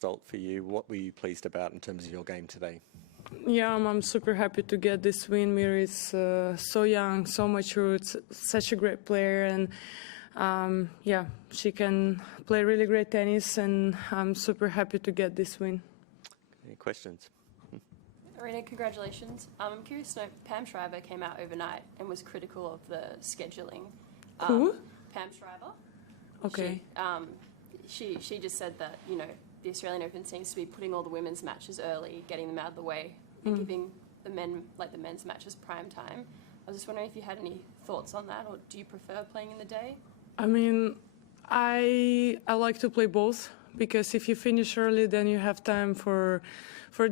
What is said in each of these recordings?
result for you. What were you pleased about in terms of your game today? Yeah, I'm super happy to get this win. Mirra is so young, so mature, such a great player, and yeah, she can play really great tennis, and I'm super happy to get this win. Any questions? Aryna, congratulations. I'm curious to know, Pam Shriver came out overnight and was critical of the scheduling. Who? Pam Shriver. Okay. She just said that, you know, the Australian Open seems to be putting all the women's matches early, getting them out of the way, and giving the men's matches prime time. I was just wondering if you had any thoughts on that, or do you prefer playing in the day? I mean, I like to play both, because if you finish early, then you have time for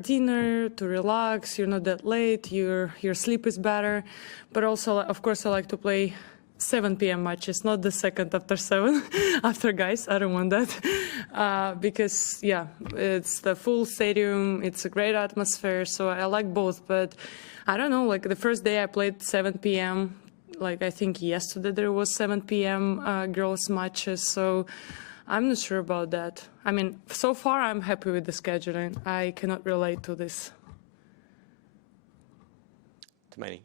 dinner, to relax. You're not that late. Your sleep is better. But also, of course, I like to play 7 p.m. matches, not the second after 7, after guys. I don't want that. Because, yeah, it's the full stadium. It's a great atmosphere. So I like both. But I don't know, like the first day I played 7 p.m. Like I think yesterday there was 7 p.m. Girls matches. So I'm not sure about that. I mean, so far I'm happy with the scheduling. I cannot relate to this. Tamani.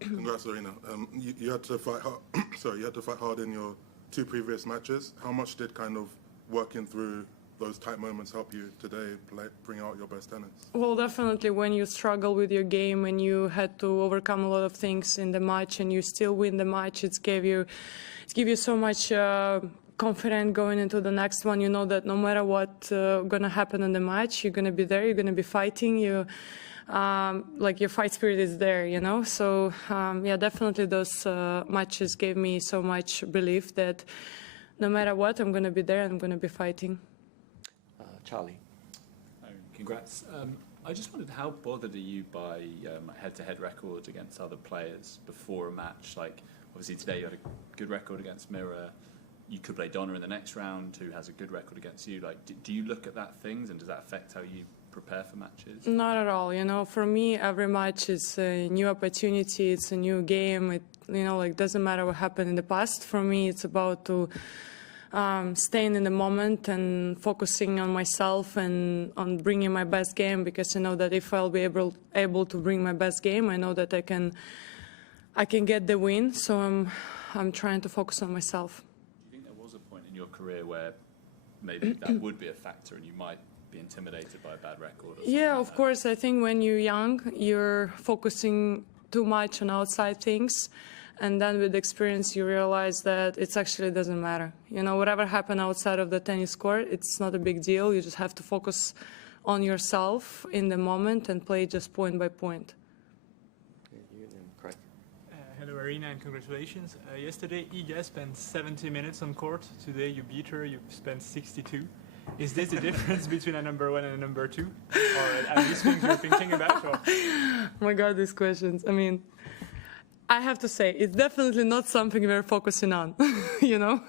Congrats, Aryna. You had to fight hard. Sorry, you had to fight hard in your 2 previous matches. How much did kind of working through those tight moments help you today bring out your best tennis? Well, definitely when you struggle with your game and you had to overcome a lot of things in the match and you still win the match, it gave you so much confidence going into the next one. You know that no matter what's gonna happen in the match, you're gonna be there. You're gonna be fighting. Like your fight spirit is there, you know. So yeah, definitely those matches gave me so much belief that no matter what, I'm gonna be there and I'm gonna be fighting. Charlie. Congrats. I just wondered, how bothered are you by head-to-head records against other players before a match? Like, obviously today you had a good record against Mirra. You could play Donna in the next round, who has a good record against you. Like, do you look at that things, and does that affect how you prepare for matches? Not at all. You know, for me, every match is a new opportunity. It's a new game. It, you know, like doesn't matter what happened in the past. For me, it's about to staying in the moment and focusing on myself and on bringing my best game, because I know that if I'll be able to bring my best game, I know that I can get the win. So I'm trying to focus on myself. Do you think there was a point in your career where maybe that would be a factor and you might be intimidated by a bad record? Or yeah, of course. I think when you're young, you're focusing too much on outside things. And then with experience, you realize that it actually doesn't matter. You know, whatever happened outside of the tennis court, it's not a big deal. You just have to focus on yourself in the moment and play just point by point. Hello, Aryna, and congratulations. Yesterday, Iga spent 70 minutes on court. Today, you beat her. You spent 62. Is this the difference between a number 1 and a number 2? Or are these things you're thinking about? Or? Oh my God, these questions. I mean, I have to say, it's definitely not something we're focusing on, you know?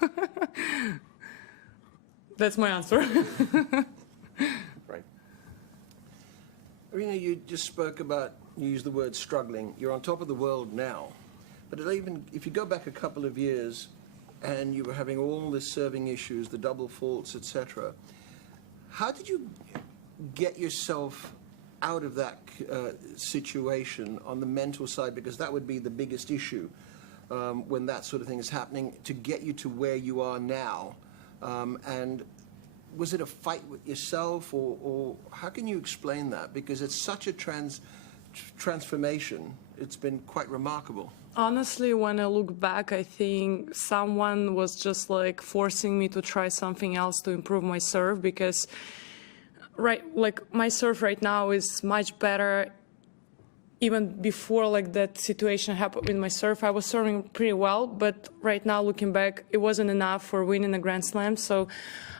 That's my answer. Right. Aryna, you just spoke about, you used the word struggling. You're on top of the world now. But even if you go back a couple of years and you were having all the serving issues, the double faults, etc., how did you get yourself out of that situation on the mental side, because that would be the biggest issue when that sort of thing is happening, to get you to where you are now? And was it a fight with yourself, or how can you explain that? Because it's such a transformation. It's been quite remarkable. Honestly, when I look back, I think someone was just like forcing me to try something else to improve my serve, because like my serve right now is much better. Even before like that situation happened with my serve, I was serving pretty well, but right now looking back, it wasn't enough for winning a Grand Slam. So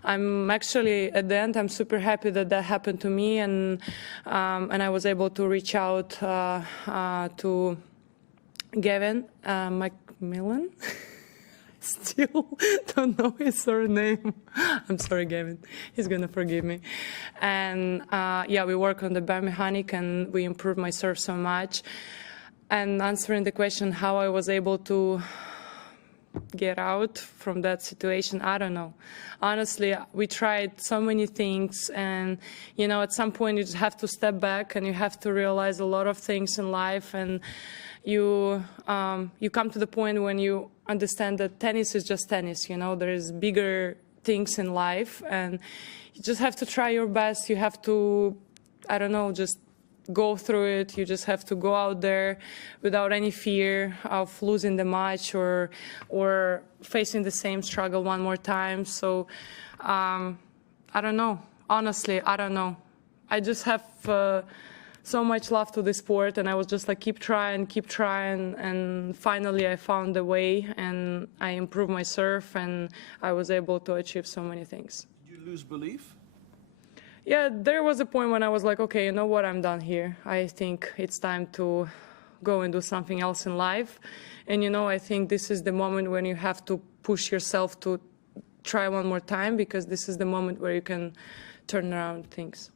I'm actually, at the end, I'm super happy that that happened to me, and I was able to reach out to Gavin Macmillan. Still don't know his surname. I'm sorry, Gavin. He's gonna forgive me. And yeah, we work on the biomechanic and we improved my serve so much. And answering the question how I was able to get out from that situation. I don't know. Honestly, we tried so many things, and at some point you just have to step back and you have to realize a lot of things in life, and you come to the point when you understand that tennis is just tennis. There is bigger things in life, and you just have to try your best. You have to, I don't know, just go through it. You just have to go out there without any fear of losing the match or facing the same struggle one more time. So I don't know. Honestly, I don't know. I just have so much love to this sport, and I was just like, keep trying, and finally I found the way, and I improved my serve, and I was able to achieve so many things. Did you lose belief? Yeah, there was a point when I was like, okay, you know what, I'm done here. I think it's time to go and do something else in life. And, I think this is the moment when you have to push yourself to try one more time, because this is the moment where you can turn around things.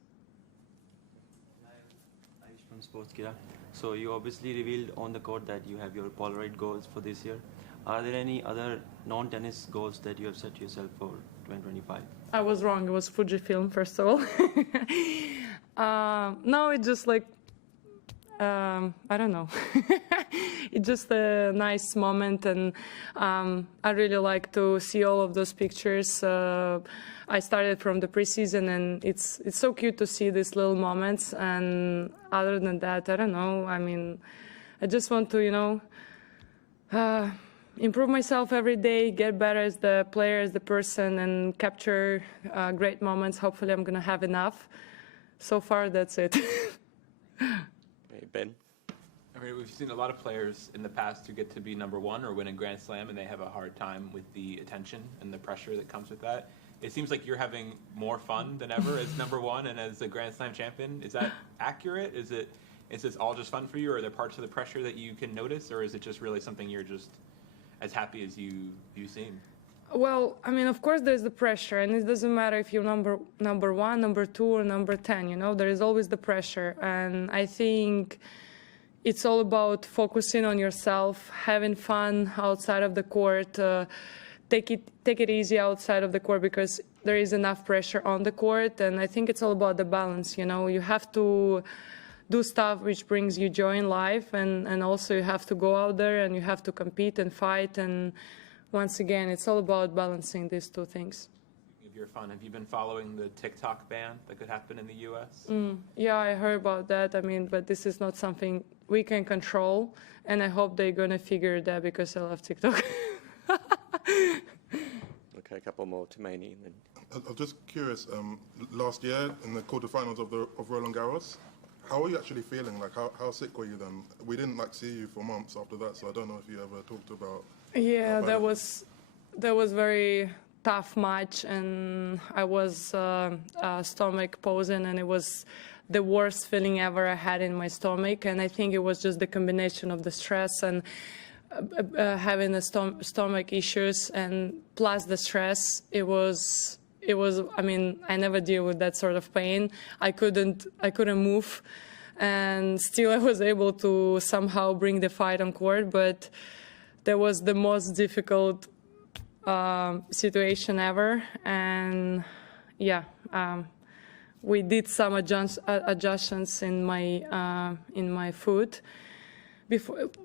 Ayush from Sportskeeda. So you obviously revealed on the court that you have your Polaroid goals for this year. Are there any other non-tennis goals that you have set yourself for 2025? I was wrong. It was Fujifilm, first of all. No, it's just like, I don't know. It's just a nice moment, and I really like to see all of those pictures. I started from the preseason, and it's so cute to see these little moments. And other than that, I don't know. I mean, I just want to, improve myself every day, get better as the player, as the person, and capture great moments. Hopefully I'm going to have enough. So far, that's it. Hey, Ben. I mean, we've seen a lot of players in the past who get to be number one or win a Grand Slam, and they have a hard time with the attention and the pressure that comes with that. It seems like you're having more fun than ever as number one and as a Grand Slam champion. Is that accurate? Is this all just fun for you, or are there parts of the pressure that you can notice, or is it just really something you're just as happy as you seem? Well, I mean, of course there's the pressure, and it doesn't matter if you're number one, number 2, or number 10, there is always the pressure. And I think it's all about focusing on yourself, having fun outside of the court, take it easy outside of the court, because there is enough pressure on the court. And I think it's all about the balance, you have to do stuff which brings you joy in life, and also you have to go out there and you have to compete and fight. And once again, it's all about balancing these two things. If you're fun, have you been following the TikTok ban that could happen in the U.S.? Yeah, I heard about that. I mean, but this is not something we can control, and I hope they're going to figure that, because I love TikTok. Okay, a couple more to Maney. And then I'm just curious, last year in the quarterfinals of Roland Garros, how are you actually feeling? Like, how sick were you then? We didn't see you for months after that, so I don't know if you ever talked about. Yeah, that was very tough match, and I was stomach posing, and it was the worst feeling ever I had in my stomach. And I think it was just the combination of the stress and having the stomach issues, and plus the stress. It was. I mean, I never deal with that sort of pain. I couldn't move, and still I was able to somehow bring the fight on court. But that was the most difficult situation ever. And yeah, we did some adjustments in my foot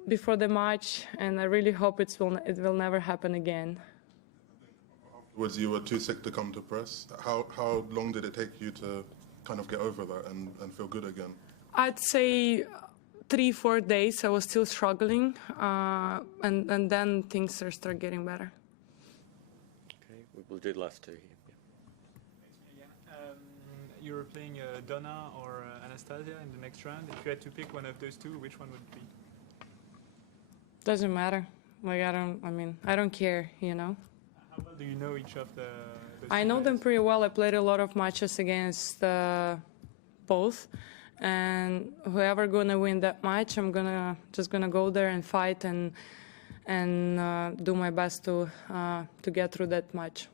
before the match, and I really hope it will never happen again. Was you were too sick to come to press? How long did it take you to kind of get over that and feel good again? I'd say 3-4 days. I was still struggling, and then things start getting better. okay, we'll do the last two here. Yeah. You were playing Donna or Anastasia in the next round. If you had to pick one of those two, which one would it be? Doesn't matter. Like, I don't care, How well do you know each of the? I know them pretty well. I played a lot of matches against both, and whoever gonna win that match, I'm just gonna go there and fight and do my best to get through that match.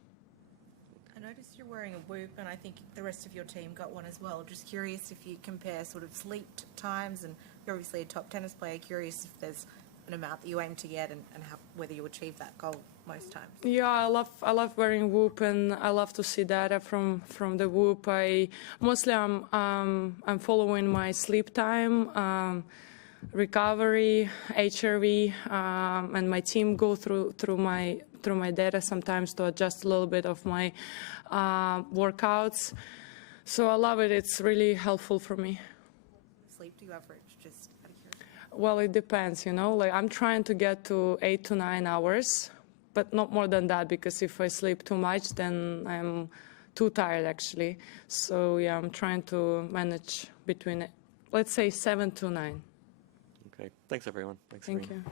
I noticed you're wearing a whoop, and I think the rest of your team got one as well. Just curious if you compare sort of sleep times, and you're obviously a top tennis player. Curious if there's an amount that you aim to get, and how, whether you achieve that goal most times? Yeah, I love wearing Whoop, and I love to see data from the Whoop. I'm following my sleep time, recovery, HRV, and my team go through my data sometimes to adjust a little bit of my workouts. So I love it. It's really helpful for me. Sleep do you average, just out of curiosity? Well, it depends, you know. Like, I'm trying to get to 8 to 9 hours, but not more than that, because if I sleep too much, then I'm too tired, actually. So yeah, I'm trying to manage between, let's say, 7 to 9. Okay, thanks everyone. Thanks, Thank Aryna. you.